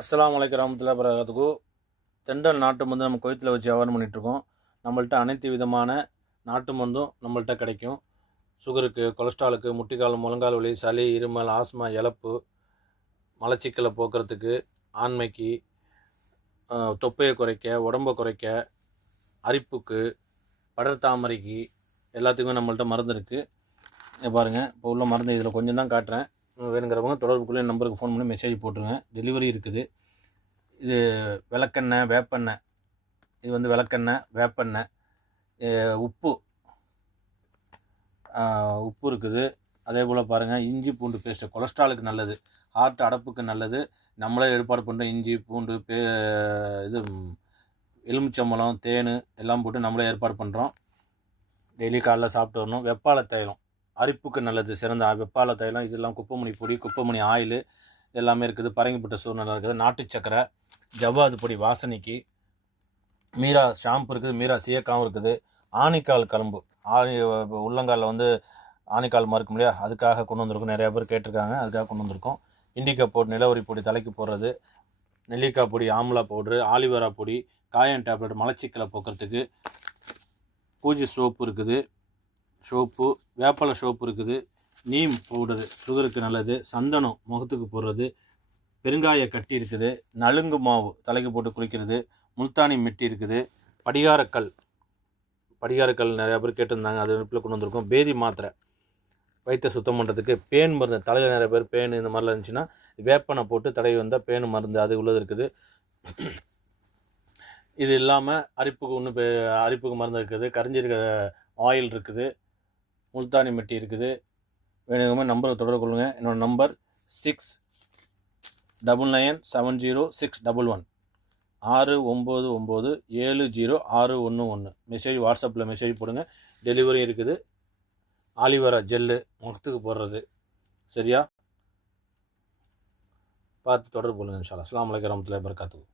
அஸ்ஸலாமு அலைக்கும் வரஹ்மத்துல்லாஹி வபரகாத்துஹு. தென்றல் நாட்டு மருந்து நம்ம குவைத்தில் வச்சு வியாபாரம் பண்ணிகிட்ருக்கோம். நம்மள்ட்ட அனைத்து விதமான நாட்டு மருந்தும் நம்மள்ட்ட கிடைக்கும். சுகருக்கு, கொலஸ்ட்ராலுக்கு, முட்டிக்கால் முழங்கால் வலி, சளி, இருமல், ஆஸ்மா, இளப்பு, மலச்சிக்கலை போக்குறதுக்கு, ஆண்மைக்கு, தொப்பையை குறைக்க, உடம்பை குறைக்க, அரிப்புக்கு, படர்தாமரைக்கு எல்லாத்துக்குமே நம்மள்ட்ட மருந்து இருக்குது. பாருங்கள், இப்போ உள்ள மருந்து இதில் கொஞ்சம் தான் காட்டுறேன். வேணுங்கிறவங்க தொடர்புக்குள்ளே நம்பருக்கு ஃபோன் பண்ணி மெசேஜ் போட்டுருங்க. டெலிவரி இருக்குது. இது விளக்கெண்ணெய், வேப்பெண்ணெய். இது வந்து விளக்கெண்ணெய், வேப்பெண்ணெய், உப்பு உப்பு இருக்குது. அதே போல் பாருங்கள், இஞ்சி பூண்டு பேஸ்ட்டு கொலஸ்ட்ராலுக்கு நல்லது, ஹார்ட் அடப்புக்கு நல்லது. நம்மளே ஏற்பாடு பண்ணுற இஞ்சி பூண்டு இது எலுமிச்சம்பழம், தேன் எல்லாம் போட்டு நம்மளே ஏற்பாடு பண்ணுறோம். டெய்லி காலைல சாப்பிட்டு வரணும். வெப்பாலை தைலம் அரிப்புக்கு நல்லது, சிறந்த வெப்பாலை தைலம். இதெல்லாம் குப்பைமணி பொடி, குப்பைமணி ஆயில் எல்லாமே இருக்குது. பரங்கிப்பட்ட சூழ்நிலை இருக்குது. நாட்டு சக்கரை, ஜவ்வாது பொடி வாசனைக்கு, மீரா ஷாம்பு இருக்குது, மீரா சீயக்காவும் இருக்குது. ஆணிக்கால் கலம்பு, உள்ளங்காலில் வந்து ஆணிக்கால் மறுக்கும் இல்லையா, அதுக்காக கொண்டு வந்திருக்கோம். நிறையா பேர் கேட்டிருக்காங்க, அதுக்காக கொண்டு வந்திருக்கோம். இண்டிகா பவுடர், நிலவரி பொடி தலைக்கு போடுறது, நெல்லிக்காய் பொடி, ஆம்லா பவுட்ரு, ஆலிவேரா பொடி, காயம் டேப்லெட் மலச்சிக்கலை போக்குறதுக்கு, பூஜை சோப்பு இருக்குது, சோப்பு வேப்பலை சோப்பு இருக்குது, நீம் பவுடரு சுகருக்கு நல்லது, சந்தனம் முகத்துக்கு போடுறது, பெருங்காய கட்டி இருக்குது, நலுங்கு மாவு தலைக்கு போட்டு குளிக்கிறது, முல்தானி மெட்டி இருக்குது, படிகாரக்கல் நிறையா பேர் கேட்டிருந்தாங்க, அது வீட்டில் கொண்டு வந்திருக்கோம். பேதி மாத்திரை வயிற்றை சுத்தம் பண்ணுறதுக்கு, பேன் மருந்து தலையில் நிறைய பேர் பேன் இந்த மாதிரிலாம் இருந்துச்சுன்னா வேப்பனை போட்டு தடவி வந்தால் பேன் மருந்து அது உள்ளது இருக்குது. இது இல்லாமல் அரிப்புக்கு மருந்து இருக்குது, கரிஞ்சிருக்க ஆயில் இருக்குது, முல்தானி மெட்டி இருக்குது. வேணுங்க நம்பரை தொடர்பு கொள்ளுங்கள். என்னோடய நம்பர் 69970611 699706111. மெசேஜ் வாட்ஸ்அப்பில் மெசேஜ் போடுங்க. டெலிவரி இருக்குது. ஆலிவேரா ஜெல்லு முகத்துக்கு போடுறது. சரியா? பார்த்து தொடர்பு கொள்ளுங்கள். இன்ஷா அல்லாஹ். அஸ்ஸலாமு அலைக்கும் வரஹ்மத்துல்லாஹி வபரகாத்துஹு.